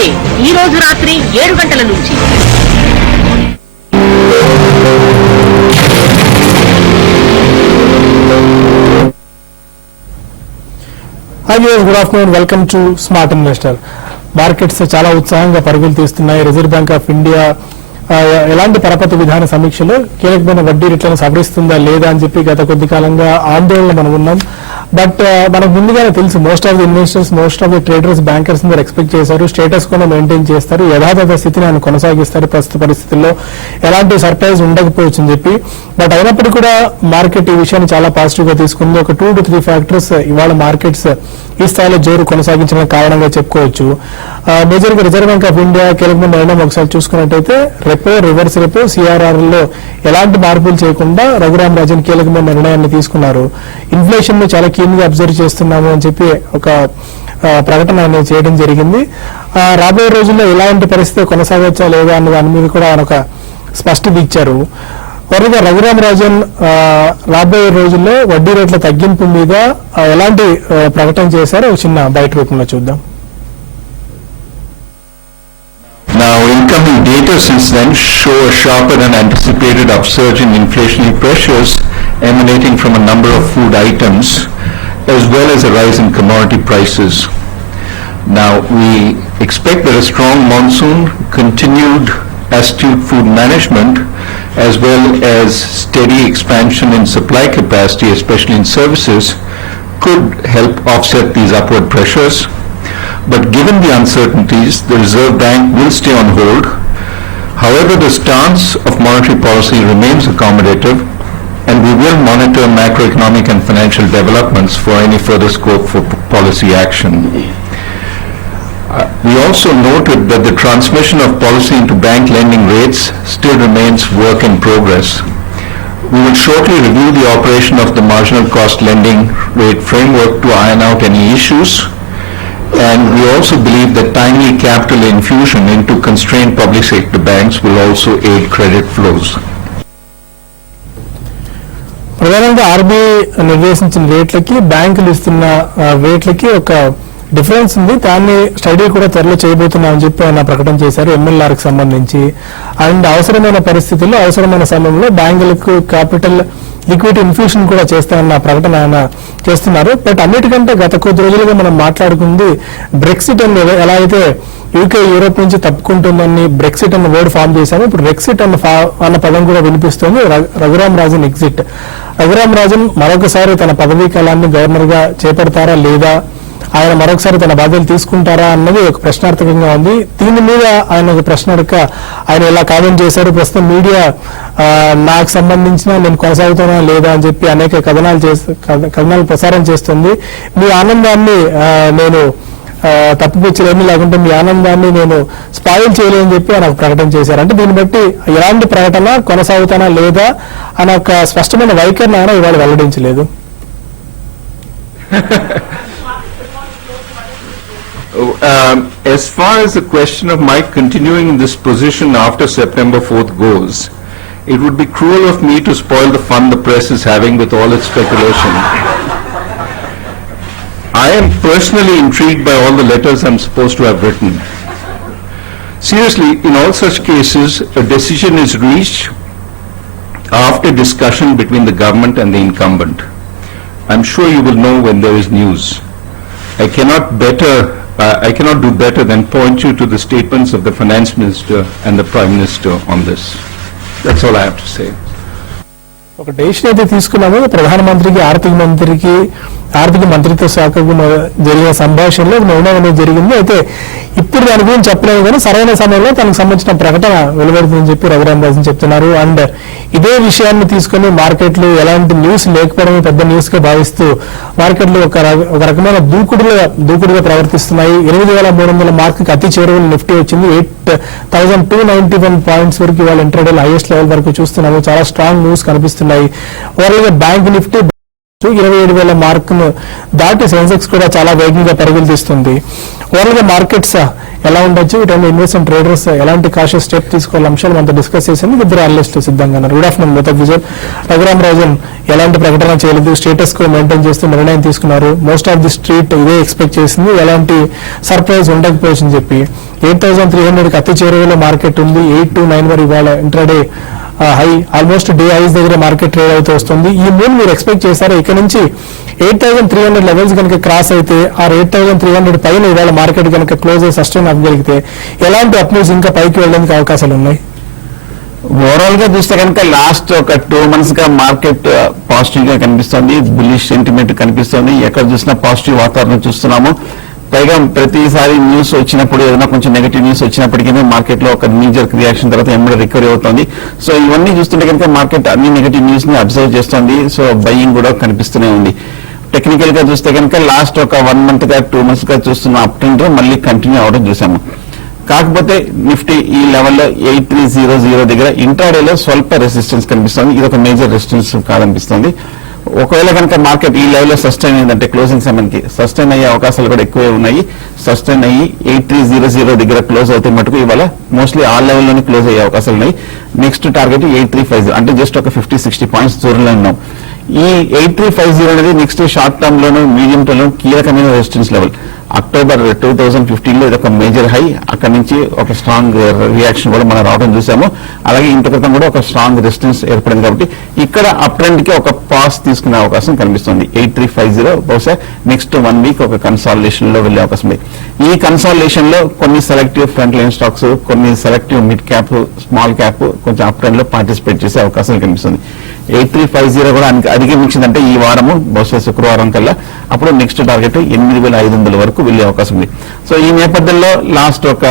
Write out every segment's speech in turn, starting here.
ఇప్పుడే ఈ రోజు రాత్రి 7 గంటల నుంచి. Hi viewers, good afternoon. Welcome to smart investor. Markets చాలా ఉత్సాహంగా పరుగులు తీస్తున్నాయి. రిజర్వ్ బ్యాంక్ ఆఫ్ ఇండియా ఎలాంటి పరపతి విధాన సమీక్షలో కీలకమైన వడ్డీ రేట్లను సవరిస్తుందా లేదా అని చెప్పి గత కొద్ది కాలంగా ఆందోళన మనం ఉన్నాం. బట్ మనకు ముందుగానే తెలుసు, most of the investors, most of the traders bankers మీరు ఎక్స్పెక్ట్ చేశారు. స్టేటస్ కూడా మెయింటైన్ చేస్తారు, యథాతథ స్థితిని ఆయన కొనసాగిస్తారు. ప్రస్తుత పరిస్థితుల్లో ఎలాంటి సర్ప్రైజ్ ఉండకపోవచ్చు అని చెప్పి. బట్ అయినప్పటికీ కూడా మార్కెట్ ఈ విషయాన్ని చాలా పాజిటివ్ గా తీసుకుంది. ఒక 2 to 3 ఫ్యాక్టర్స్ ఇవాళ మార్కెట్స్ ఈ స్థాయిలో జోరు కొనసాగించిన కారణంగా చెప్పుకోవచ్చు. మేజర్ గా రిజర్వ్ బ్యాంక్ ఆఫ్ ఇండియా కీలకమైన నిర్ణయం ఒకసారి చూసుకున్నట్టయితే రెపో, రివర్స్ రెపో, సిఆర్ఆర్ లో ఎలాంటి మార్పులు చేయకుండా రఘురామ్ రాజన్ కీలకమైన నిర్ణయాన్ని తీసుకున్నారు. ఇన్ఫ్లేషన్ ను చాలా కీన్ గా అబ్జర్వ్ చేస్తున్నాము అని చెప్పి ఒక ప్రకటన ఆయన చేయడం జరిగింది. రాబోయే రోజుల్లో ఎలాంటి పరిస్థితి కొనసాగొచ్చా లేదా అన్న దాని మీద కూడా ఆయన ఒక స్పష్టత ఇచ్చారు. త్వరగా రఘురామ్ రాజన్ రాబోయే రోజుల్లో వడ్డీ రేట్ల తగ్గింపు మీద ఎలాంటి ప్రకటన చేశారో చిన్న బయట రూపంలో చూద్దాం. Now, incoming data since then show a sharper than anticipated upsurge in inflationary pressures emanating from a number of food items, as well as a rise in commodity prices. Now, we expect that a strong monsoon, continued astute food management, as well as steady expansion in supply capacity, especially in services, could help offset these upward pressures. But given the uncertainties, the Reserve Bank will stay on hold. However, the stance of monetary policy remains accommodative, and we will monitor macroeconomic and financial developments for any further scope for policy action. We also noted that the transmission of policy into bank lending rates still remains work in progress. We will shortly review the operation of the marginal cost lending rate framework to iron out any issues, and we also believe that timely capital infusion into constrained public sector banks will also aid credit flows. ప్రధానంగా RBI నిర్దేశించిన రేట్లకి బ్యాంకులు ఇస్తున్న రేట్లకి ఒక difference ఉంది. దాన్ని study కూడా త్వరలో చేయబోతున్నామని చెప్పి ఆయన ప్రకటన చేశారు ఎంఎల్ఆర్కి సంబంధించి. అండ్ అవసరమైన పరిస్థితుల్లో అవసరమైన సమయంలో బ్యాంకులకు క్యాపిటల్ లిక్విడిటీ ఇన్ఫ్యూషన్ కూడా చేస్తామన్న ప్రకటన ఆయన చేస్తున్నారు. బట్ అన్నిటికంటే గత కొద్ది రోజులుగా మనం మాట్లాడుకుంది బ్రెక్సిట్ అని. ఎలా అయితే యూకే యూరోప్ నుంచి తప్పుకుంటుందని బ్రెక్సిట్ అన్న వర్డ్ ఫామ్ చేశాము, ఇప్పుడు రెక్సిట్ అన్న పదం కూడా వినిపిస్తోంది. రఘురామ్ రాజన్ ఎగ్జిట్. రఘురామ్ రాజన్ మరొకసారి తన పదవీ కాలాన్ని గవర్నర్ గా చేపడతారా లేదా, ఆయన మరొకసారి తన బాధ్యతలు తీసుకుంటారా అన్నది ఒక ప్రశ్నార్థకంగా ఉంది. దీని మీద ఆయన ఒక ప్రశ్న అడగ ఆయన ఇలా కామెంట్ చేశారు. ప్రస్తుతం మీడియా నాకు సంబంధించిన నేను కొనసాగుతానా లేదా అని చెప్పి అనేక కథనాలు ప్రసారం చేస్తుంది. మీ ఆనందాన్ని నేను తప్పుపిచ్చలేమి, లేకుంటే మీ ఆనందాన్ని నేను స్పాయిల్ చేయలేని చెప్పి ఆయన ప్రకటన చేశారు. అంటే దీన్ని బట్టి ఎలాంటి ప్రకటన కొనసాగుతానా లేదా అని ఒక స్పష్టమైన వైఖరిని ఆయన ఇవాళ వెల్లడించలేదు. As far as the question of my continuing in this position after September 4th goes, it would be cruel of me to spoil the fun the press is having with all its speculation. I am personally intrigued by all the letters I'm supposed to have written. Seriously, in all such cases, a decision is reached after discussion between the government and the incumbent. I'm sure you will know when there is news. I cannot do better than point you to the statements of the Finance Minister and the Prime Minister on this. That's all I have to say. ఒక decision అయితే తీసుకున్నాము. ప్రధానమంత్రికి, ఆర్థిక మంత్రిత్వ శాఖకు జరిగిన సంభాషణలో నిర్ణయం అనేది జరిగింది. అయితే ఇప్పుడు దాని గురించి చెప్పలేము, కానీ సరైన సమయంలో తనకు సంబంధించిన ప్రకటన వెలువడుతుందని చెప్పి రఘురామ్ రాజన్ చెప్తున్నారు. అండ్ ఇదే విషయాన్ని తీసుకుని మార్కెట్లు ఎలాంటి న్యూస్ లేకపోవడమే పెద్ద న్యూస్ గా భావిస్తూ మార్కెట్లు ఒక రకమైన దూకుడుగా ప్రవర్తిస్తున్నాయి. 8,300 మార్కుకి అతి చేరువలో నిఫ్టీ వచ్చింది. 8,291 పాయింట్స్ వరకు ఇవాళ ఇంట్రాడే హైయెస్ట్ లెవెల్ వరకు చూస్తున్నాము. చాలా స్ట్రాంగ్ న్యూస్ కనిపిస్తున్నాయి. ఓవరాల్ గా బ్యాంక్ నిఫ్టీ 27,000 మార్కును దాటి సెన్సెక్స్ కూడా చాలా వేగంగా పరుగులు తీస్తుంది. ఓవరాల్ గా మార్కెట్స్ ఎలా ఉండొచ్చు, ఈ టైంలో ఇన్వెస్ట్మెంట్ ట్రేడర్స్ ఎలాంటి కాషియస్ స్టెప్ తీసుకోవాలి అంశాలు మనతో డిస్కస్ చేసింది ఇద్దరు అనలిస్టులు సిద్ధంగా ఉన్నారు. Good afternoon both of you. Raghuram Rajan ఎలాంటి ప్రకటన చేయలేదు, స్టేటస్ కో మెయింటైన్ చేస్తూ నిర్ణయం తీసుకున్నారు. మోస్ట్ ఆఫ్ ది స్ట్రీట్ ఇదే ఎక్స్పెక్ట్ చేసింది, ఎలాంటి సర్ప్రైజ్ ఉండకపోవచ్చని చెప్పి 8,300 అతి చేరువలో మార్కెట్ ఉంది. 8 to 9 వరకు ఇవాళ intraday high, almost day highs దగ్గర మార్కెట్ ట్రేడ్ అవుతూ వస్తుంది. ఈ మూవ్ మీరు ఎక్స్పెక్ట్ చేశారా? ఇక్కడ నుంచి 8,300 లెవెల్స్ కనుక క్రాస్ అయితే ఆ 8,300 పైన ఇవాళ మార్కెట్ కనుక క్లోజ్ అయ్యి సస్టైన్ అవ్వగలిగితే ఎలాంటి అప్ మూవ్స్ ఇంకా పైకి వెళ్ళడానికి అవకాశాలు ఉన్నాయి? ఓవరాల్ గా చూస్తే కనుక లాస్ట్ ఒక 2 months గా మార్కెట్ పాజిటివ్ గా కనిపిస్తుంది, బుల్లిష్ సెంటిమెంట్ కనిపిస్తుంది. ఎక్కడ చూసినా పాజిటివ్ వాతావరణం చూస్తున్నాము. పైగా ప్రతిసారి న్యూస్ వచ్చినప్పుడు ఏదైనా కొంచెం నెగిటివ్ న్యూస్ వచ్చినప్పటికీ మార్కెట్ లో ఒక మేజర్ రియాక్షన్ తర్వాత ఎమ్మడి రికవరీ అవుతుంది. సో ఇవన్నీ చూస్తుంటే కనుక మార్కెట్ అన్ని నెగిటివ్ న్యూస్ ని అబ్జర్వ్ చేస్తుంది. సో బయింగ్ కూడా కనిపిస్తూనే ఉంది. టెక్నికల్ గా చూస్తే కనుక లాస్ట్ ఒక 1 month గా 2 months గా చూస్తున్న అప్ ట్రెండ్ మళ్ళీ కంటిన్యూ అవడం చూసాము. కాకపోతే నిఫ్టీ ఈ లెవెల్లో 8300 దగ్గర ఇంట్రాడేలో స్వల్ప రెసిస్టెన్స్ కనిపిస్తుంది. ఇది ఒక మేజర్ రెసిస్టెన్స్ కాదనిపిస్తుంది. ఒకవేళ కనుక మార్కెట్ ఈ లెవెల్లో సస్టైన్ అయిందంటే క్లోజింగ్ సమయానికి సస్టైన్ అయ్యే అవకాశాలు కూడా ఎక్కువే ఉన్నాయి. సస్టైన్ అయ్యి 8300 దగ్గర క్లోజ్ అవుతే మటుకు ఇవాళ మోస్ట్లీ ఆ లెవెల్లోనే క్లోజ్ అయ్యే అవకాశాలు ఉన్నాయి. నెక్స్ట్ టార్గెట్ 8350, అంటే జస్ట్ ఒక 50-60 పాయింట్స్ దూరంలో ఉన్నాం. ఈ 8350 అనేది next short term loan medium term లో కీలకమైన రెసిస్టెన్స్ లెవెల్. అక్టోబర్ 2015 లో ఇది ఒక మేజర్ హై, అక్కడి నుంచి ఒక స్ట్రాంగ్ రియాక్షన్ కూడా మనం రావడం చూసాము. అలాగే ఇంత క్రితం కూడా ఒక స్ట్రాంగ్ రెసిస్టెన్స్ ఏర్పడింది. కాబట్టి ఇక్కడ అప్ ట్రెండ్ కి ఒక పాస్ తీసుకునే అవకాశం కనిపిస్తుంది. 8350 బహుశా నెక్స్ట్ 1 week ఒక కన్సాలిడేషన్ లో వెళ్లే అవకాశం ఉంది. ఈ కన్సాలిడేషన్ లో కొన్ని సెలెక్టివ్ ఫ్రంట్ లైన్ స్టాక్స్, కొన్ని selective mid cap, small cap కొంచెం అప్ ట్రెండ్ లో పార్టిసిపేట్ చేసే అవకాశం కనిపిస్తుంది. 8350 కూడా అధిగమించిందంటే ఈ వారము బహుశా శుక్రవారం కల్లా అప్పుడు నెక్స్ట్ టార్గెట్ 8500 వరకు వెళ్లే అవకాశం ఉంది. సో ఈ నేపథ్యంలో లాస్ట్ ఒక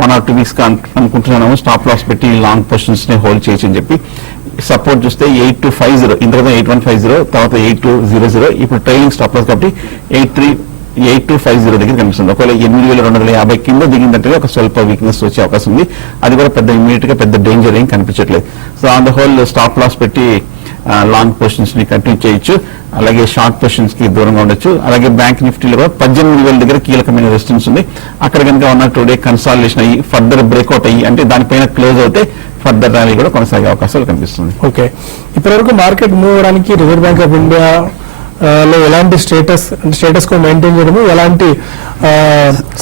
1 or 2 weeks అనుకుంటున్నాము స్టాప్ లాస్ పెట్టి లాంగ్ పొజిషన్స్ ని హోల్డ్ చేయొచ్చు అని చెప్పి. సపోర్ట్ చూస్తే 8250, ఇంతకు 8150, తర్వాత 8200, ఇప్పుడు ట్రైలింగ్ స్టాప్ లాస్ కాబట్టి 8250 దగ్గర కనిపిస్తుంది. ఒకవేళ 8250 కింద దిగిందంటే ఒక స్వల్ప వీక్నెస్ వచ్చే అవకాశం ఉంది. అది కూడా పెద్ద ఇమీడియట్ గా పెద్ద డేంజర్ ఏం కనిపించట్లేదు. So on the whole stop loss పెట్టి లాంగ్ పొజిషన్స్ ని కంటిన్యూ చేయొచ్చు. అలాగే షార్ట్ పొజిషన్స్ కి దూరంగా ఉండొచ్చు. అలాగే బ్యాంక్ నిఫ్టీలో కూడా 18,000 దగ్గర కీలకమైన రెసిస్టెన్స్ ఉంది. అక్కడ కనుక ఉన్న టుడే కన్సాలిడేషన్ అయ్యి ఫర్దర్ బ్రేక్అవుట్ అయ్యి అంటే దానిపైన క్లోజ్ అవుతే ఫర్దర్ ర్యాలీ కూడా కొనసాగే అవకాశాలు కనిపిస్తుంది. ఓకే, ఇప్పటివరకు మార్కెట్ మూవ్ అవడానికి రిజర్వ్ బ్యాంక్ ఆఫ్ ఇండియా లో ఎలాంటి స్టేటస్ కో మెయింటైన్ చేయడము, ఎలాంటి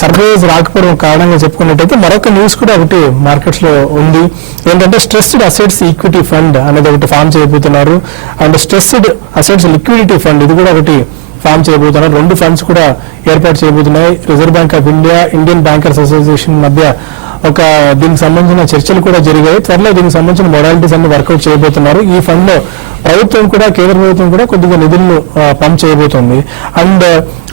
సర్ప్రైజ్ రాకపోవడం కారణంగా చెప్పుకున్నట్టయితే మరొక న్యూస్ కూడా ఒకటి మార్కెట్స్ లో ఉంది. ఏంటంటే స్ట్రెస్డ్ అసెట్స్ ఈక్విటీ ఫండ్ అనేది ఒకటి ఫామ్ చేయబోతున్నారు. And stressed assets liquidity fund ఇది కూడా ఒకటి ఫామ్ చేయబోతున్నారు. 2 ఫండ్స్ కూడా ఏర్పాటు చేయబోతున్నాయి. Reserve Bank of India, Indian Bankers Association మధ్య ఒక దీనికి సంబంధించిన చర్చలు కూడా జరిగాయి. త్వరలో దీనికి సంబంధించిన మొడాలిటీస్ అన్ని వర్కౌట్ చేయబోతున్నారు. ఈ ఫండ్ లో ప్రభుత్వం కూడా, కేంద్ర ప్రభుత్వం కూడా కొద్దిగా నిధులను పంప్ చేయబోతోంది. అండ్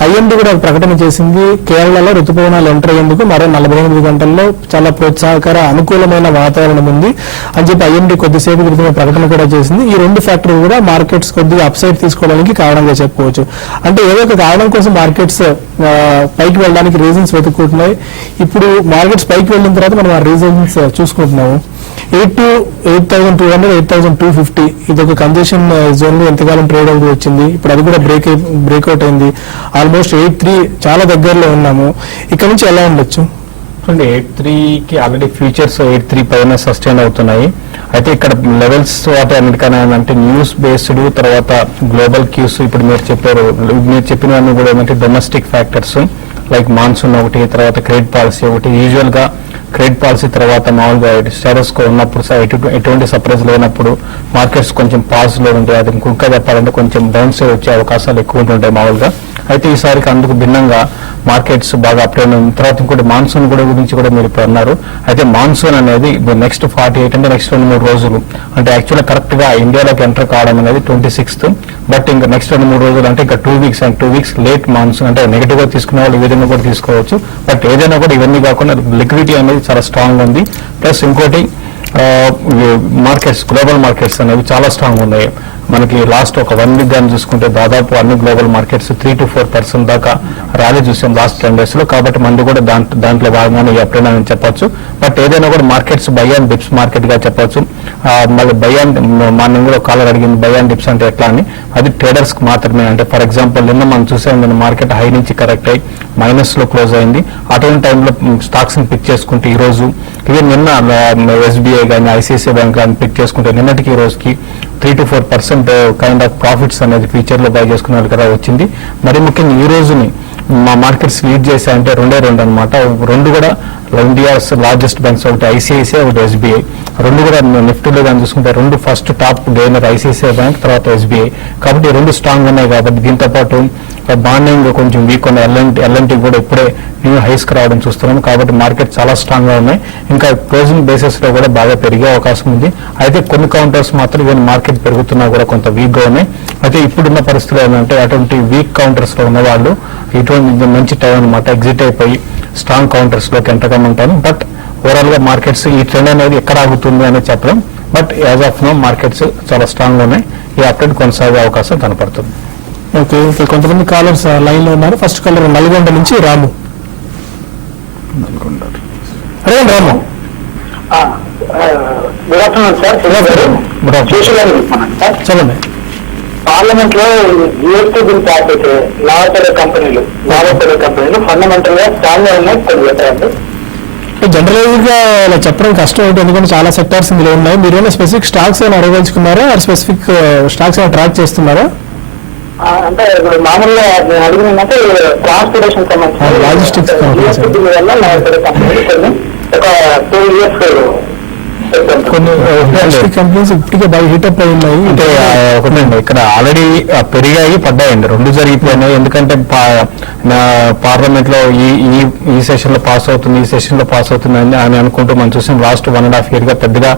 ఐఎండీ కూడా ప్రకటన చేసింది, కేరళలో ఋతుపవనాలు ఎంటర్ అయ్యేందుకు మరో 48 గంటల్లో చాలా ప్రోత్సాహకర అనుకూలమైన వాతావరణం ఉంది అని చెప్పి ఐఎండీ కొద్దిసేపు క్రితమే ప్రకటన కూడా చేసింది. ఈ 2 ఫ్యాక్టర్లు కూడా మార్కెట్స్ కొద్దిగా అప్సైడ్ తీసుకోవడానికి కారణంగా చెప్పుకోవచ్చు. అంటే ఏదో ఒక కారణం కోసం మార్కెట్స్ పైకి వెళ్ళడానికి రీజన్స్ వెతుక్కుంటున్నాయి. ఇప్పుడు మార్కెట్స్ పైకి వెళ్ళిన తర్వాత మనం ఆ రీజన్స్ చూసుకుంటున్నాము. 8,200, 8,250 ఇది ఒక కన్జెషన్ జోన్ లో ఎంతకాలం ట్రేడ్ అవుతూ వచ్చింది. ఇప్పుడు అది కూడా బ్రేక్అవుట్ అయింది. ఆల్మోస్ట్ 83 చాలా దగ్గరలో ఉన్నాము. ఇక్కడ నుంచి ఎలా ఉండొచ్చు? 83కి ఆల్రెడీ ఫ్యూచర్స్ 83 పైన సస్టైన్ అవుతున్నాయి. అయితే ఇక్కడ లెవెల్స్ వాటి అన్నిటికన్నా అంటే న్యూస్ బేస్డ్, తర్వాత గ్లోబల్ క్యూస్, ఇప్పుడు మీరు చెప్పినవన్నీ కూడా ఏమంటే డొమెస్టిక్ ఫ్యాక్టర్స్ లైక్ మాన్సూన్ ఒకటి, తర్వాత క్రెడిట్ పాలసీ ఒకటి. యూజువల్ గా క్రెడిట్ పాలసీ తర్వాత మామూలుగా స్టేటస్ కో ఉన్నప్పుడు ఎటువంటి సర్ప్రైజ్ లేనప్పుడు మార్కెట్స్ కొంచెం పాజ్ లో ఉంటాయి. అది ఇంకా చెప్పాలంటే కొంచెం డౌన్ సైడ్ వచ్చే అవకాశాలు ఎక్కువ ఉంటుంటాయి మామూలుగా. అయితే ఈసారికి అందుకు భిన్నంగా మార్కెట్స్ బాగా అప్ అయిన తర్వాత ఇంకోటి మాన్సూన్ కూడా గురించి కూడా మీరు ఇప్పుడు అన్నారు. అయితే మాన్సూన్ అనేది నెక్స్ట్ 48 అంటే నెక్స్ట్ 2-3 రోజులు అంటే యాక్చువల్గా కరెక్ట్ గా ఇండియాలోకి ఎంటర్ కావడం అనేది 26th. బట్ ఇంకా నెక్స్ట్ 2-3 రోజులు అంటే ఇంకా 2 weeks and 2 weeks late monsoon. అంటే నెగిటివ్ గా తీసుకునే వాళ్ళు ఈ విధంగా కూడా తీసుకోవచ్చు. బట్ ఏదైనా కూడా ఇవన్నీ కాకుండా లిక్విడిటీ అనేది చాలా స్ట్రాంగ్ ఉంది. ప్లస్ ఇంకోటి మార్కెట్స్, గ్లోబల్ మార్కెట్స్ అనేవి చాలా స్ట్రాంగ్ ఉన్నాయి. మనకి లాస్ట్ ఒక 1 వీక్ గాని చూసుకుంటే దాదాపు అన్ని గ్లోబల్ మార్కెట్స్ 3 to 4% దాకా ర్యాలీ చూసాం లాస్ట్ 10 days లో. కాబట్టి మంది కూడా దాంట్లో భాగంగానే ఎప్పుడైనా అని చెప్పొచ్చు. బట్ ఏదైనా కూడా markets by and dips market గా చెప్పొచ్చు. మళ్ళీ బై అండ్ మార్నింగ్ కూడా కాలర్ అడిగింది బై అండ్ డిప్స్ అంటే ఎట్లా అని. అది ట్రేడర్స్ కి మాత్రమే. అంటే ఫర్ ఎగ్జాంపుల్ నిన్న మనం చూసాం మార్కెట్ హై నుంచి కరెక్ట్ అయ్యి మైనస్ లో క్లోజ్ అయింది. అటువంటి టైంలో స్టాక్స్ ని పిక్ చేసుకుంటే ఈ రోజు ఈవెన్ నిన్న SBI కానీ ICICI బ్యాంక్ కానీ పిక్ చేసుకుంటే నిన్నటికి ఈ రోజుకి 3 to 4% కైండ్ ఆఫ్ ప్రాఫిట్స్ అనేది ఫ్యూచర్ లో బై చేసుకున్నారు కదా వచ్చింది. మరి ముఖ్యంగా ఈ రోజుని మా మార్కెట్స్ లీడ్ చేశాయంటే రెండు అనమాట. రెండు కూడా ఇండియాస్ లార్జెస్ట్ బ్యాంక్స్, ఒకటి ICICI ఒకటి SBI. రెండు కూడా నిఫ్టీలో కానీ చూసుకుంటే రెండు first top gainer ICICI bank, తర్వాత SBI. కాబట్టి రెండు స్ట్రాంగ్ ఉన్నాయి. కాబట్టి దీంతో పాటు మార్నింగ్ కొంచెం వీక్ ఉన్న ఎల్ఎన్టీ కూడా ఇప్పుడే న్యూ హైస్ కి రావడం చూస్తున్నాం. కాబట్టి మార్కెట్ చాలా స్ట్రాంగ్ గా ఉన్నాయి. ఇంకా క్లోజింగ్ బేసిస్ లో కూడా బాగా పెరిగే అవకాశం ఉంది. అయితే కొన్ని కౌంటర్స్ మాత్రం ఈవెన్ మార్కెట్ పెరుగుతున్నా కూడా కొంత వీక్ గా ఉన్నాయి. అయితే ఇప్పుడున్న పరిస్థితులు ఏంటంటే అటువంటి వీక్ కౌంటర్స్ లో ఉన్న వాళ్ళు ఇటువంటి మంచి టైం అనమాట ఎగ్జిట్ అయిపోయి స్ట్రాంగ్ కౌంటర్స్ లోకి ఎంటకమంటాను. బట్ ఓవరాల్ గా మార్కెట్స్ ఈ ట్రెండ్ అనేది ఎక్కడ ఆగుతుంది అనేది చెప్పడం. But as of now markets చాలా స్ట్రాంగ్ గా ఉన్నాయి. ఈ అప్డేట్ కొనసాగే అవకాశం కనపడుతుంది. ఓకే, ఇంకా కొంతమంది కాలర్స్ లైన్ లో ఉన్నారు. ఫస్ట్ కాలర్ నల్గొండ నుంచి రాము. అదే రాము, గుడ్ ఆఫ్టర్నూన్ సార్. చెప్పండి. పార్లమెంట్ లో GST బిల్ పాస్ అయితే లాభపడే కంపెనీలు ఫండమెంటల్ గా స్ట్రాంగ్ గా ఉన్నాయి. కొన్ని చెప్పండి. జనరలైజ్ గా ఇలా చెప్పడం కష్టం అవుతుంది, ఎందుకంటే చాలా సెక్టార్స్ ఇందులో ఉన్నాయి. మీరు ఏమైనా స్పెసిఫిక్ స్టాక్స్ ఏమైనా అడగదలుచుకున్నారా, స్పెసిఫిక్ స్టాక్స్ ఏమైనా ట్రాక్ చేస్తున్నారా? అంటే ఇప్పుడు మామూలుగా నేను అడిగినంటే ట్రాన్స్పోర్టేషన్ సంబంధించి లాజిస్టిక్స్ GST బిల్ వల్ల లాభపడే కంపెనీలు కొన్ని ఒక 2 years కొన్ని కంపెనీస్ ఇప్పటికే బాగా హీటప్ అయి ఉన్నాయి. అంటే ఒకటండి, ఇక్కడ ఆల్రెడీ పెరిగాయి పడ్డాయండి, రెండు జరిగిపోయినాయి. ఎందుకంటే పార్లమెంట్ లో ఈ సెషన్ లో పాస్ అవుతుంది, ఈ సెషన్ లో పాస్ అవుతుంది అని అనుకుంటూ మనం చూసాం. లాస్ట్ 1.5 year గా పెద్దగా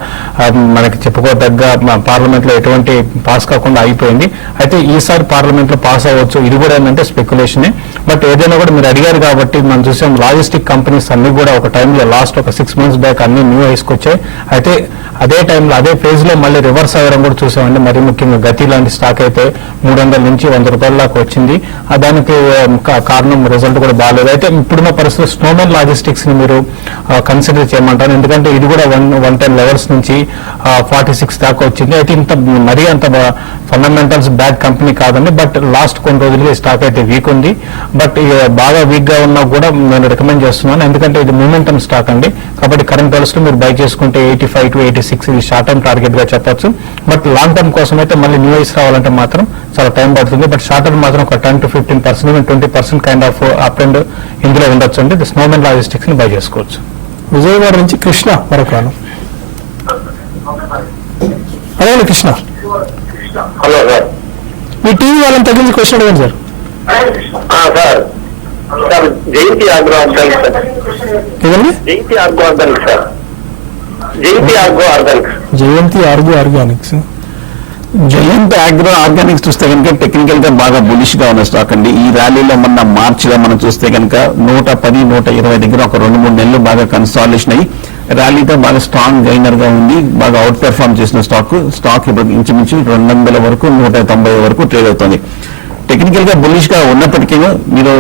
మనకి చెప్పుకోదగ్గ పార్లమెంట్ లో ఎటువంటి పాస్ కాకుండా అయిపోయింది. అయితే ఈసారి పార్లమెంట్ లో పాస్ అవ్వచ్చు. ఇది కూడా ఏంటంటే స్పెక్యులేషనే. బట్ ఏదైనా కూడా మీరు అడిగారు కాబట్టి మనం చూసాం లాజిస్టిక్ కంపెనీస్ అన్ని కూడా ఒక టైంలో లాస్ట్ ఒక 6 months బ్యాక్ అన్ని న్యూ హైస్కి వచ్చాయి. అయితే అదే టైంలో అదే ఫేజ్ లో మళ్ళీ రివర్స్ అవ్వడం కూడా చూసామండి. మరి ముఖ్యంగా గతి లాంటి స్టాక్ అయితే 300 నుంచి 100 రూపాయల దాకా వచ్చింది. దానికి కారణం రిజల్ట్ కూడా బాగాలేదు. అయితే ఇప్పుడున్న పరిస్థితుల్లో స్నోమెన్ లాజిస్టిక్స్ ని మీరు కన్సిడర్ చేయమంటారు. ఎందుకంటే ఇది కూడా 110 లెవెల్స్ నుంచి 46 దాకా వచ్చింది. అయితే ఇంత మరీ అంత ఫండమెంటల్స్ బ్యాడ్ కంపెనీ కాదండి. బట్ లాస్ట్ కొన్ని రోజులుగా ఈ స్టాక్ అయితే వీక్ ఉంది. బట్ బాగా వీక్ గా ఉన్నా కూడా నేను రికమెండ్ చేస్తున్నాను, ఎందుకంటే ఇది మూమెంటమ్ స్టాక్ అండి. కాబట్టి కరెంట్ లెవెల్స్ లో మీరు బై చేసుకుంటే 85 to 86 ఇది షార్ట్ టర్మ్ టార్గెట్ గా చెప్పొచ్చు. బట్ లాంగ్ టర్మ్ కోసం అయితే మళ్ళీ న్యూ ఐస్ రావాలంటే మాత్రం చాలా టైం పడుతుంది. బట్ షార్ట్ టర్మ్ మాత్రం ఒక 10 to 15%, 20% kind of up and ఇందులో ఉండొచ్చు అండి. స్నోమెన్ లాజిస్టిక్స్ ని బై చేసుకోవచ్చు. విజయవాడ నుంచి కృష్ణ మరొక అదే కృష్ణ. హలో సార్, మీ టీవీ వాళ్ళని తగ్గించి క్వశ్చన్ అడగండి sir. Sir Jayanti agro organics sir. ఏదండి? Jayanti agro organics sir. Jayanti ఆర్గో ఆర్గానిక్స్. జయంత్ ఆగ్రో ఆర్గానిక్స్ చూస్తే కనుక టెక్నికల్ గా బాగా బులిష్ గా ఉన్న స్టాక్ అండి. ఈ ర్యాలీలో మొన్న మార్చిలో మనం చూస్తే కనుక 110, 120 దగ్గర ఒక 2-3 నెలలు బాగా కన్సాలిడేషన్ అయ్యి ర్యాలీతో బాగా స్ట్రాంగ్ గైనర్ గా ఉంది. బాగా అవుట్ పెర్ఫార్మ్ చేసిన స్టాక్ ఇప్పుడు ఇంచుమించు 200 వరకు 190 వరకు ట్రేడ్ అవుతుంది. టెక్నికల్ గా బులిష్ గా ఉన్నప్పటికీ మీరు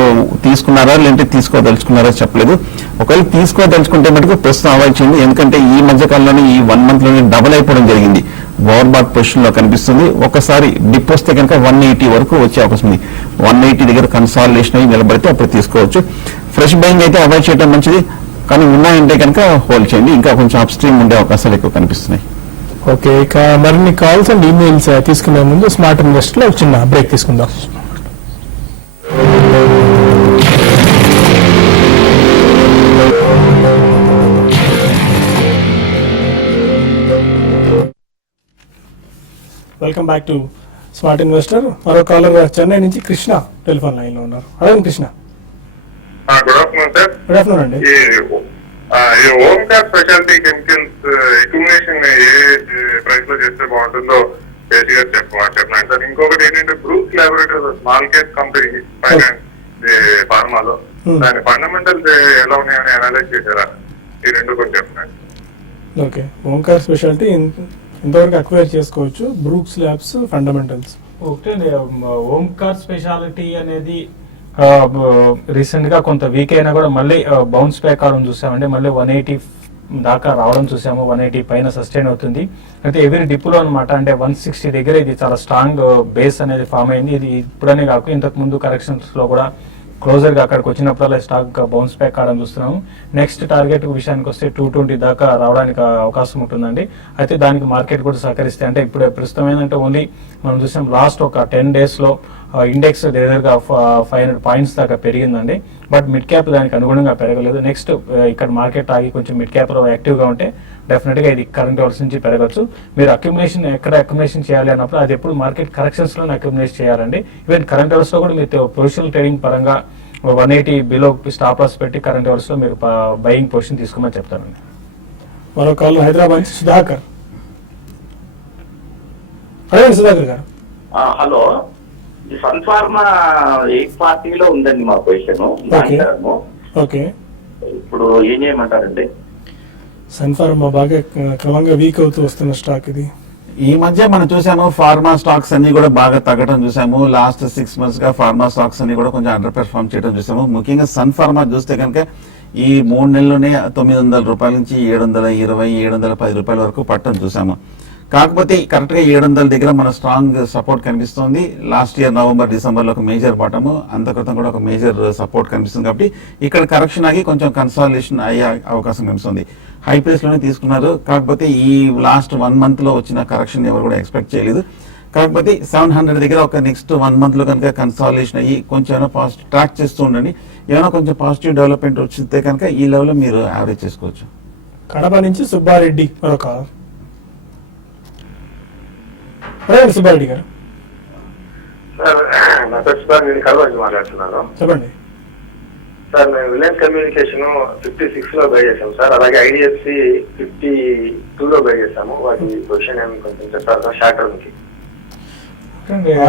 తీసుకున్నారా లేదంటే తీసుకోదలుచుకున్నారా చెప్పలేదు. ఒకవేళ తీసుకోదలుచుకుంటే మటుకు ప్రస్తుతం అవాయిడ్ చేయండి. ఎందుకంటే ఈ మధ్య కాలంలోనే ఈ 1 month లోనే డబుల్ అయిపోవడం జరిగింది. ఓవర్ బాట్ పొజిషన్ లో కనిపిస్తుంది. ఒకసారి డిప్ వస్తే కనుక 180 వరకు వచ్చే అవకాశం ఉంది. 180 దగ్గర కన్సాలిడేషన్ అయ్యి నిలబడితే అప్పుడు తీసుకోవచ్చు. ఫ్రెష్ బయింగ్ అయితే అవాయిడ్ చేయడం మంచిది, కానీ ఉన్నాయంటే కనుక హోల్డ్ చేయండి. ఇంకా కొంచెం అప్ స్ట్రీమ్ ఉండే అవకాశాలు ఎక్కువ కనిపిస్తున్నాయి. ఓకే, ఇక మరిన్ని కాల్స్ అండ్ ఈమెయిల్స్ తీసుకునే ముందు స్మార్ట్ ఇన్వెస్ట్ లో చిన్న బ్రేక్ తీసుకుందాం. Welcome back to smart investor. మరో కాలర్ చెన్నై నుంచి కృష్ణ టెలిఫోన్ లైన్ లో ఉన్నారు. అదే Krishna. Good afternoon sir. Good afternoon అండి. ఈ ఓంకార్ స్పెషాలిటీ కెమికల్స్ అక్యుమిలేషన్ ఏ ప్రైస్ లో చేస్తే బాగుంటుందో బేసిక్గా చెప్పండి సార్. ఇంకొకటి ఏంటంటే Brooks laboratories small cap company finance ఫార్మాలో దాని ఫండమెంటల్స్ ఎలా ఉన్నాయని అనలైజ్ చేశారా? ఈ రెండు కొంచెం చెప్పండి. ఓకే, ఓంకార్ స్పెషాలిటీ ఇంతవరకు అక్వైర్ చేసుకోవచ్చు బ్రూక్స్ ల్యాబ్స్ ఫండమెంటల్స్? ఒకటే ఓంకార్ స్పెషాలిటీ అనేది రీసెంట్ గా కొంత వీక్ అయినా కూడా మళ్ళీ బౌన్స్ బ్యాక్ అవడం చూసామండి. మళ్ళీ 180 దాకా రావడం చూసాము. 180 పైన సస్టైన్ అవుతుంది. అయితే ఎవరి డిప్లో అనమాట, అంటే 160 దగ్గర ఇది చాలా స్ట్రాంగ్ బేస్ అనేది ఫామ్ అయింది. ఇది ఇప్పుడనే కాక ఇంతకు ముందు కరెక్షన్స్ లో కూడా క్లోజర్ గా అక్కడికి వచ్చినప్పుడల్లా స్టాక్ బౌన్స్ బ్యాక్ కావడం చూస్తున్నాము. నెక్స్ట్ టార్గెట్ విషయానికి వస్తే 220 దాకా రావడానికి అవకాశం ఉంటుందండి. అయితే దానికి మార్కెట్ కూడా సహకరిస్తే, అంటే ఇప్పుడు ప్రస్తుతం ఏంటంటే ఓన్లీ మనం చూసాం లాస్ట్ ఒక 10 days లో ఇండెక్స్ దగ్గరగా 500 పాయింట్స్ దాకా పెరిగిందండి. బట్ మిడ్ క్యాప్ దానికి అనుగుణంగా పెరగలేదు. నెక్స్ట్ ఇక్కడ మార్కెట్ ఆగి కొంచెం మిడ్ క్యాప్ లో యాక్టివ్ గా ఉంటే డెఫినెట్ గా ఇది కరెంట్ లెవెల్స్ నుంచి పెరగచ్చు. మీరు అక్యుములేషన్ ఎక్కడ అక్యుములేషన్ చేయాలి అన్నప్పుడు అది ఎప్పుడు మార్కెట్ కరెక్షన్స్ లో అక్యుములేట్ చేయాలండి. ఈవెన్ కరెంట్ లెవెల్స్ లో కూడా మీరు పొజిషనల్ ట్రేడింగ్ పరంగా 180 బిలో స్టాప్ లాస్ పెట్టి కరెంట్ లెవెల్స్ లో మీరు బయింగ్ పొజిషన్ తీసుకోమని చెప్తానండి. మరో కాల్ హైదరాబాద్ నుంచి సుధాకర్. అదే సుధాకర్ గారు. హలో, ఈ సన్ ఫార్మా 840 ఉందండి మా పొజిషన్. ఓకే, ఇప్పుడు ఏం చేయమంటారండి? సన్ ఫార్మా బాగా క్రమంగా వీక్ అవుతూ వస్తున్న స్టాక్ ఇది. ఈ మధ్య మనం చూసాము ఫార్మా స్టాక్స్ అన్ని కూడా బాగా తగ్గడం చూసాము. లాస్ట్ 6 months గా ఫార్మా స్టాక్స్ అన్ని కూడా కొంచెం అండర్ పెర్ఫార్మ్ చేయడం చూసాము. ముఖ్యంగా సన్ ఫార్మా చూస్తే కనుక ఈ 3 నెలల్లోనే 900 రూపాయల నుంచి 720, 710 రూపాయల వరకు పట్టడం చూసాము. కాకపోతే కరెక్ట్ గా 700 దగ్గర మన స్ట్రాంగ్ సపోర్ట్ కనిపిస్తుంది. లాస్ట్ ఇయర్ నవంబర్ డిసెంబర్ లో ఒక మేజర్ బాటము, అంత క్రితం కూడా ఒక మేజర్ సపోర్ట్ కనిపిస్తుంది. కాబట్టి ఇక్కడ కరెక్షన్ ఆగి కొంచెం కన్సాలిడేషన్ అయ్యే అవకాశం కనిపిస్తుంది. హై ప్రైస్ లోనే తీసుకున్నారు. కాకపోతే ఈ లాస్ట్ 1 month లో వచ్చిన కరెక్షన్ ఎవరు కూడా ఎక్స్పెక్ట్ చేయలేదు. కాకపోతే 700 దగ్గర ఒక నెక్స్ట్ 1 month లో కనుక కన్సాలిడేషన్ అయ్యి కొంచెం ఏమైనా పాజిటివ్ ట్రాక్ చేస్తూ ఉండండి. ఏమైనా కొంచెం పాజిటివ్ డెవలప్మెంట్ వచ్చితే కనుక ఈ లెవెల్లో మీరు యావరేజ్ చేసుకోవచ్చు. కడప నుంచి సుబ్బారెడ్డి మరొక. సుబ్బారెడ్డి గారు. సార్ నా పేరు సుబ్బారెడ్డి, నేను కలవాజీ మాట్లాడుతున్నాను. చెప్పండి సార్. మేము రిలయన్స్ కమ్యూనికేషన్ 56 లో బై చేసాము సార్. అలాగే ఐడిఎఫ్సి 52 లో బై చేసాము. వాటి పొజిషన్ ఏమి కొంచెం చెప్పారు సార్ షార్ట్ టర్మ్ కి?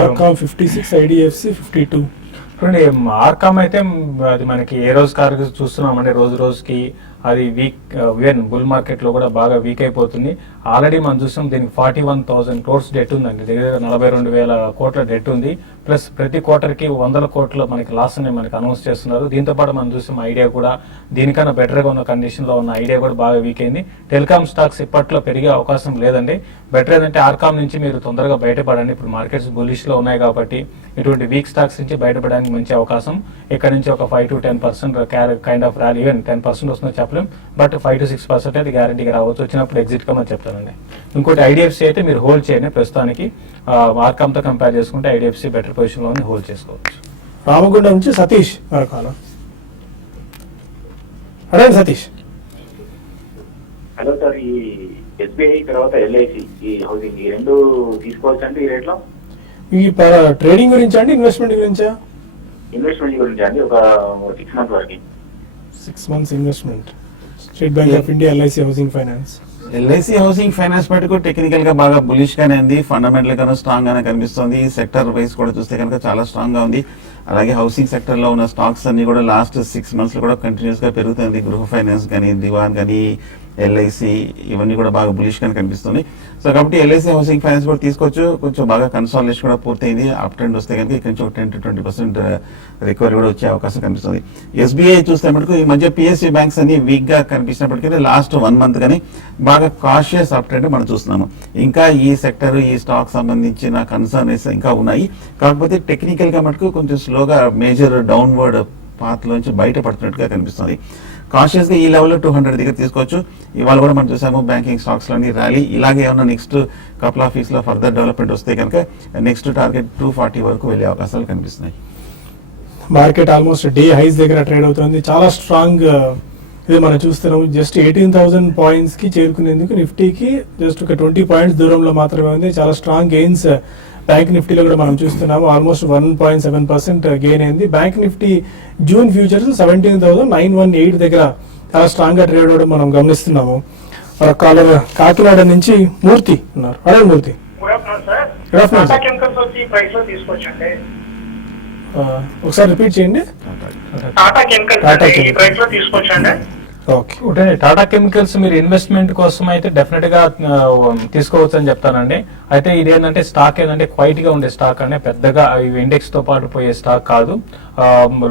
ఆర్కామ్ 56, ఐడిఎఫ్సి 52. చూడండి, ఆర్కామ్ అయితే అది మనకి ఏ రోజు కార్ చూస్తున్నామంటే రోజు రోజుకి అది వీక్, ఈవెన్ బుల్ మార్కెట్ లో కూడా బాగా వీక్ అయిపోతుంది. ఆల్రెడీ మనం చూస్తాం దీనికి 41,000 crores డెట్ ఉందండి. దగ్గర 42,000 కోట్ల డెట్ ఉంది. ప్లస్ ప్రతి క్వార్టర్ కి 100 కోట్ల మనకి లాస్ అని మనకి అనౌన్స్ చేస్తున్నారు. దీంతో పాటు మనం చూసాం ఐడియా కూడా దీనికన్నా బెటర్ గా ఉన్న కండిషన్ లో ఉన్న ఐడియా కూడా బాగా వీక్ అయింది. టెలికామ్ స్టాక్స్ ఇప్పట్లో పెరిగే అవకాశం లేదండి. బెటర్ ఏంటంటే ఆర్కామ్ నుంచి మీరు తొందరగా బయటపడండి. ఇప్పుడు మార్కెట్స్ బులిష్ లో ఉన్నాయి కాబట్టి ఇటువంటి వీక్ స్టాక్స్ నుంచి బయటపడడానికి మంచి అవకాశం. ఇక్కడ నుంచి ఒక 5 to 10% kind of rally, even 10% వస్తుందో చెప్పలేం, బట్ 5 to 6% అయితే గ్యారంటీగా రావచ్చు. వచ్చినప్పుడు ఎగ్జిట్ కమని చెప్తానండి. ఇంకోటి ఐడిఎఫ్సి అయితే మీరు హోల్డ్ చేయండి. ప్రస్తుతానికి ఆర్కామ్ తో కంపేర్ చేసుకుంటే ఐడిఎఫ్సి బెటర్ పొజిషన్ లో హోల్డ్ చేసుకోవచ్చు. రామగుండం నుంచి సతీష్ మరొక. అదే సతీష్. హలో సార్, ఈ ఎస్బీఐ తర్వాత ఎల్ఐసి ఈ హౌసింగ్ ఈ రెండు తీసుకోవచ్చు అంటే ఈ రేట్లో? ఈ ట్రేడింగ్ గురించి అండి, ఇన్వెస్ట్మెంట్ గురించా? ఇన్వెస్ట్మెంట్ గురించి అండి, ఒక 6 months వరకు. 6 months investment. State bank of India, LIC housing finance. LIC housing finance మటుకు టెక్నికల్ గా బాగా బులిష్ గానే ఉంది. ఫండమెంటల్ గాను స్ట్రాంగ్ గానే కనిపిస్తుంది. సెక్టర్ వైస్ కూడా చూస్తే కనుక చాలా స్ట్రాంగ్ గా ఉంది. అలాగే హౌసింగ్ సెక్టర్ లో ఉన్న స్టాక్స్ అన్ని కూడా లాస్ట్ 6 months లో కూడా కంటిన్యూస్ గా పెరుగుతుంది. గృహ ఫైనాన్స్ కానీ, దివాన్ కానీ, ఎల్ఐసి ఇవన్నీ కూడా బాగా బులిష్ గానే కనిపిస్తుంది. సో కాబట్టి ఎల్ఐసి హౌసింగ్ ఫైనాన్స్ కూడా తీసుకోవచ్చు. కొంచెం బాగా కన్సాలిడేషన్ కూడా పూర్తయింది. అప్ ట్రెండ్ వస్తే కనుక ఇక్కడ నుంచి ఒక 10 to 20% రికవరీ కూడా వచ్చే అవకాశం కనిపిస్తుంది. ఎస్బీఐ చూస్తే మటుకు ఈ మధ్య పిఎస్యూ బ్యాంక్స్ అన్ని వీక్ గా కనిపించినప్పటికీ లాస్ట్ 1 month గానీ బాగా కాషియస్ అప్ ట్రెండ్ మనం చూస్తున్నాము. ఇంకా ఈ సెక్టర్, ఈ స్టాక్ సంబంధించిన కన్సర్న్స్ ఇంకా ఉన్నాయి. కాకపోతే టెక్నికల్ గా మటుకు కొంచెం స్లోగా మేజర్ డౌన్వర్డ్ పాత్ లోంచి బయటపడుతున్నట్టుగా కనిపిస్తుంది. కాన్షియస్ గా ఈ లెవెల్లో 200 దగ్గర తీసుకోవచ్చు. ఇవాళ కూడా మనం చూసాము బ్యాంకింగ్ స్టాక్స్ లోని ర్యాలీ. ఇలాగే ఏమన్నా నెక్స్ట్ కపుల్ ఆఫ్ వీక్స్ లో ఫర్దర్ డెవలప్మెంట్ వస్తే కనుక నెక్స్ట్ టార్గెట్ 240 వరకు వెళ్లే అవకాశాలు కనిపిస్తున్నాయి. మార్కెట్ ఆల్మోస్ట్ డే హైస్ దగ్గర ట్రేడ్ అవుతుంది. చాలా స్ట్రాంగ్ ఇది మనం చూస్తున్నాము. జస్ట్ 18,000 points కి చేరుకునేందుకు నిఫ్టీకి జస్ట్ ఒక 20 points దూరంలో మాత్రమే ఉంది. చాలా స్ట్రాంగ్ గెయిన్స్ బ్యాంక్ నిఫ్టీలో కూడా మనం చూస్తున్నాము. ఆల్మోస్ట్ 1.7% గెయిన్ అయింది. బ్యాంక్ నిఫ్టీ జూన్ ఫ్యూచర్స్ 17,918 దగ్గర చాలా స్ట్రాంగ్ గా ట్రేడ్ అవడం మనం గమనిస్తున్నాము. ఒక కాలర్ కాకినాడ నుంచి మూర్తి ఉన్నారు. అదే మూర్తి. ఒకసారి రిపీట్ చేయండి. ఓకే. ఒకటే టాటా కెమికల్స్ మీరు ఇన్వెస్ట్మెంట్ కోసం అయితే డెఫినెట్ గా తీసుకోవచ్చు అని చెప్తానండి. అయితే ఇదేంటంటే స్టాక్ ఏంటంటే క్వైట్ గా ఉండే స్టాక్ అంటే పెద్దగా ఇండెక్స్ తో పాటు పోయే స్టాక్ కాదు,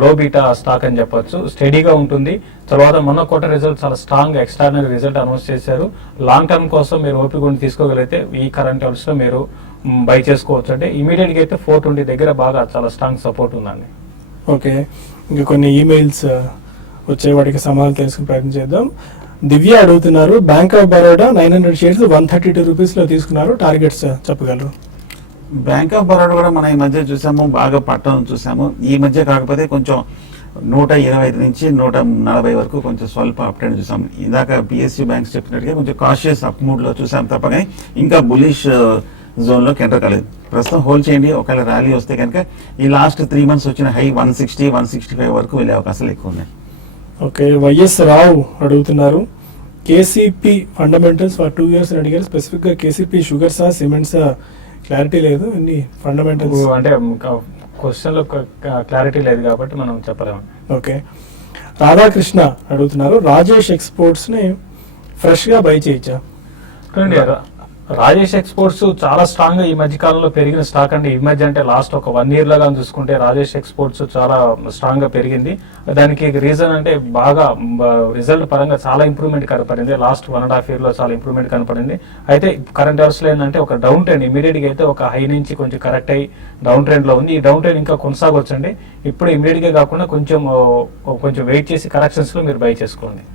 లో బీటా స్టాక్ అని చెప్పొచ్చు. స్టడీగా ఉంటుంది. తర్వాత మొన్న క్వార్టర్ రిజల్ట్ చాలా స్ట్రాంగ్ ఎక్స్ట్రాడినరీ రిజల్ట్ అనౌన్స్ చేశారు. లాంగ్ టర్మ్ కోసం మీరు ఓపిక ఉండి తీసుకోగలిగితే ఈ కరెంట్ లెవెల్స్ లో మీరు బై చేసుకోవచ్చు. అంటే ఇమీడియట్ గా అయితే 420 దగ్గర బాగా చాలా స్ట్రాంగ్ సపోర్ట్ ఉందండి. ఓకే, ఇంకా కొన్ని ఈమెయిల్స్ వచ్చే వాటికి సమాధానం తెలుసుకుని ప్రయత్నం చేద్దాం. దివ్య అడుగుతున్నారు, bank of Baroda 900 shares 132 rupees లో తీసుకున్నారు, టార్గెట్స్ చెప్పగలరు? బ్యాంక్ ఆఫ్ బరోడా కూడా మనం ఈ మధ్య చూసాము, బాగా పట్టణం చూసాము. ఈ మధ్య కాకపోతే కొంచెం 125 నుంచి 140 వరకు కొంచెం స్వల్ప అప్ ట్రెండ్ చూసాం. ఇందాక పిఎస్యూ బ్యాంక్స్ చెప్పినట్టుగా కొంచెం కాషియస్ అప్ మూడ్ లో చూసాం తప్ప కానీ ఇంకా బులిష్ జోన్ లోకి ఎంటర్ కాలేదు. ప్రస్తుతం హోల్డ్ చేయండి. ఒకవేళ ర్యాలీ వస్తే కనుక ఈ లాస్ట్ 3 months వచ్చిన హై 160, 165 వరకు వెళ్ళే అవకాశాలు ఎక్కువ ఉన్నాయి. ఓకే, వైఎస్ రావు అడుగుతున్నారు, కేసీపీ ఫండమెంటల్స్ ఫర్ 2 years అని అడిగారు. స్పెసిఫిక్ గా కేసీపీ షుగర్సా సిమెంట్సా క్లారిటీ లేదు, ఎన్ని ఫండమెంటల్స్ అంటే క్వశ్చన్ లో క్లారిటీ లేదు కాబట్టి మనం చెప్పలేము. ఓకే, రాధాకృష్ణ అడుగుతున్నారు, రాజేష్ ఎక్స్పోర్ట్స్ ని ఫ్రెష్ గా బై చేయొచ్చా? రాజేష్ ఎక్స్పోర్ట్స్ చాలా స్ట్రాంగ్ గా ఈ మధ్య కాలంలో పెరిగిన స్టాక్ అండి. ఈ మధ్య అంటే లాస్ట్ ఒక 1 year లాగా చూసుకుంటే రాజేష్ ఎక్స్పోర్ట్స్ చాలా స్ట్రాంగ్ గా పెరిగింది. దానికి రీజన్ అంటే బాగా రిజల్ట్ పరంగా చాలా ఇంప్రూవ్మెంట్ కనపడింది. లాస్ట్ 1.5 year లో చాలా ఇంప్రూవ్మెంట్ కనపడింది. అయితే కరెంట్ అవర్స్ లో ఏంటంటే ఒక డౌన్ ట్రెండ్ ఇమీడియట్ గా అయితే ఒక హై నుంచి కొంచెం కరెక్ట్ అయ్యి డౌన్ ట్రెండ్ లో ఉంది. ఈ డౌన్ ట్రెండ్ ఇంకా కొనసాగొచ్చండి. ఇప్పుడు ఇమీడియట్ గా కాకుండా కొంచెం వెయిట్ చేసి కరెక్షన్స్ లో మీరు బై చేసుకోండి.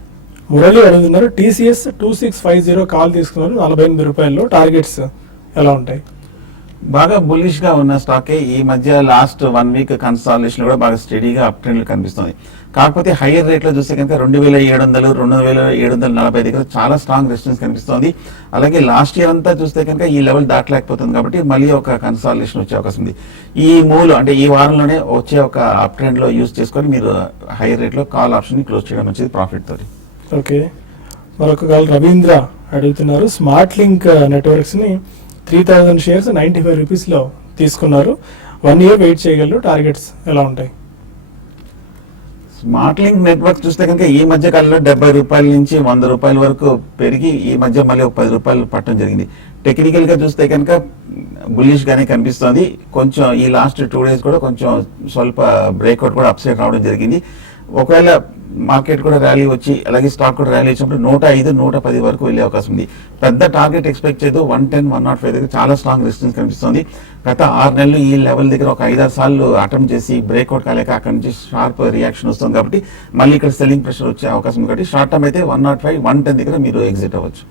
మురళి అడుగుతున్నారు, టీసీఎస్ 2650 కాల్ తీసుకున్నారు 48 రూపాయల్లో, టార్గెట్స్ ఎలా ఉంటాయి? బాగా బులిష్ గా ఉన్న స్టాకే. ఈ మధ్య లాస్ట్ 1 week కన్సాలిడేషన్ కూడా బాగా స్టడీగా అప్ ట్రెండ్ కనిపిస్తుంది. కాకపోతే హైయర్ రేట్ లో చూస్తే కనుక 2700, 2740 దగ్గర చాలా స్ట్రాంగ్ రెసిస్టెన్స్ కనిపిస్తుంది. అలాగే లాస్ట్ ఇయర్ అంతా చూస్తే కనుక ఈ లెవెల్ దాటలేకపోతుంది కాబట్టి మళ్ళీ ఒక కన్సాలిడేషన్ వచ్చే అవకాశం ఉంది. ఈ మూవ్లో అంటే ఈ వారంలోనే వచ్చే ఒక అప్ ట్రెండ్ లో యూజ్ చేసుకొని మీరు హైయర్ రేట్ లో కాల్ ఆప్షన్ ని క్లోజ్ చేయడం మంచిది ప్రాఫిట్ తోటి. ఓకే, మరొక కాల్ రవీంద్ర అడుగుతున్నారు, స్మార్ట్ లింక్ నెట్వర్క్స్ ని 3000 షేర్స్ 95 రూపీస్ లో తీసుకున్నారు, 1 year వెయిట్ చేయగలరు, టార్గెట్స్ ఎలా ఉంటాయి? స్మార్ట్ లింక్ నెట్వర్క్ చూస్తే కనుక ఈ మధ్య కాలంలో 70 రూపాయల నుంచి 100 రూపాయల వరకు పెరిగి ఈ మధ్య మళ్ళీ 10 రూపాయలు పట్టడం జరిగింది. టెక్నికల్ గా చూస్తే కనుక బుల్లిష్ గానే కనిపిస్తోంది. కొంచెం ఈ లాస్ట్ 2 days కూడా కొంచెం స్వల్ప బ్రేక్అవుట్ కూడా అప్సైడ్ రావడం జరిగింది. ఒకవేళ మార్కెట్ కూడా ర్యాలీ వచ్చి అలాగే స్టాక్ కూడా ర్యాలీ వచ్చినప్పుడు 105, 110 వరకు వెళ్ళే అవకాశం ఉంది. పెద్ద టార్గెట్ ఎక్స్పెక్ట్ చేయదు. 110, 105 దగ్గర చాలా స్ట్రాంగ్ రెసిస్టెన్స్ కనిపిస్తుంది. గత 6 నెలలు ఈ లెవెల్ దగ్గర ఒక 5-6 సార్లు అటెంప్ట్ చేసి బ్రేక్అవుట్ కాలేక అక్కడి నుంచి షార్ప్ రియాక్షన్ వస్తుంది కాబట్టి మళ్ళీ ఇక్కడ సెల్లింగ్ ప్రెషర్ వచ్చే అవకాశం ఉంది. కాబట్టి షార్ట్ టర్మ్ అయితే 105, 110 దగ్గర మీరు ఎగ్జిట్ అవ్వచ్చు.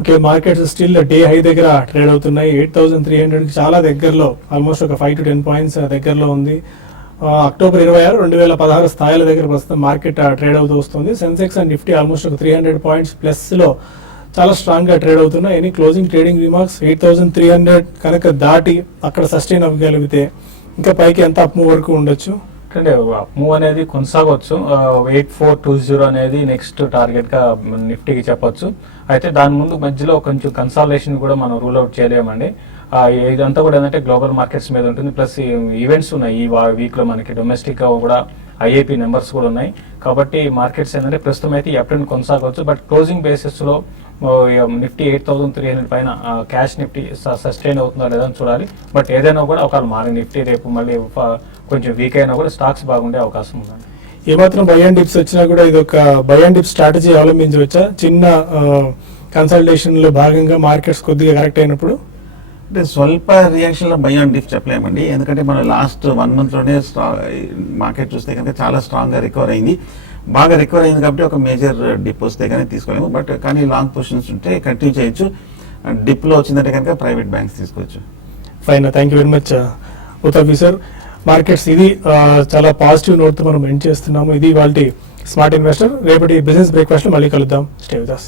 Okay, markets still day high దగ్గర ట్రేడ్ అవుతున్నాయి. 8300 కి చాలా దగ్గరలో, ఆల్మోస్ట్ ఒక 5 to 10 points దగ్గరలో ఉంది. అక్టోబర్ 26, 2016 స్థాయిల దగ్గర ప్రస్తుతం మార్కెట్ ట్రేడ్ అవుతూ వస్తుంది. సెన్సెక్స్ అండ్ నిఫ్టీ ఆల్మోస్ట్ ఒక 300 points ప్లస్ లో చాలా స్ట్రాంగ్ గా ట్రేడ్ అవుతున్నాయి. Any closing trading remarks? 8300 కనుక దాటి అక్కడ సస్టైన్ అవ్వగలిగితే ఇంకా పైకి ఎంత అప్ మూవ్ వరకు ఉండొచ్చు? అంటే అప్ మూవ్ అనేది కొనసాగవచ్చు. 8420 అనేది నెక్స్ట్ టార్గెట్ గా నిఫ్టీకి చెప్పొచ్చు. అయితే దాని ముందు మధ్యలో కొంచెం కన్సాలిడేషన్ కూడా మనం రూల్ అవుట్ చేయలేమండి. ఇదంతా కూడా ఏంటంటే గ్లోబల్ మార్కెట్స్ మీద ఉంటుంది. ప్లస్ ఈవెంట్స్ ఉన్నాయి ఈ వీక్ లో, మనకి డొమెస్టిక్ గా కూడా ఐఐపి నెంబర్స్ కూడా ఉన్నాయి. కాబట్టి మార్కెట్స్ ఏంటంటే ప్రస్తుతం అయితే ఈ అప్ ట్రెండ్ కొనసాగవచ్చు. బట్ క్లోజింగ్ బేసిస్ లో నిఫ్టీ 8300 పైన క్యాష్ నిఫ్టీ సస్టైన్ అవుతుందా లేదా అని చూడాలి. బట్ ఏదైనా కూడా ఒకవేళ మారి నిఫ్టీ రేపు మళ్ళీ కొంచెం వీక్ అయినా కూడా స్టాక్స్ బాగుండే అవకాశం ఉందండి. ఏమాత్రం బై అండ్ డిప్స్ వచ్చినా కూడా ఇది ఒక బై అండ్ డిప్ స్ట్రాటజీ అవలంబించవచ్చా? చిన్న కన్సల్టేషన్ లో భాగంగా మార్కెట్స్ కొద్దిగా కరెక్ట్ అయినప్పుడు అంటే స్వల్ప రియాక్షన్ లో బై ఆన్ డిప్ చెప్పలేమండి. ఎందుకంటే మనం లాస్ట్ 1 month లోనే మార్కెట్ చూస్తే కనుక చాలా స్ట్రాంగ్ గా రికవర్ అయింది. బాగా రికవర్ అయింది కాబట్టి ఒక మేజర్ డిప్ వస్తే కానీ తీసుకోలేము. బట్ కానీ లాంగ్ పొజిషన్స్ ఉంటే కంటిన్యూ చేయొచ్చు. డిప్ లో వచ్చిందంటే కనుక ప్రైవేట్ బ్యాంక్స్ తీసుకోవచ్చు. Fine, thank you very much ఉత్తఫీ సార్. మార్కెట్స్ ఇది చాలా పాజిటివ్ నోట్ తో మనం ఎండ్ చేస్తున్నాము. ఇది వాళ్ళ స్మార్ట్ ఇన్వెస్టర్. రేపటి బిజినెస్ బ్రేక్ఫాస్ట్ లో మళ్ళీ కలుద్దాం. Stay with us.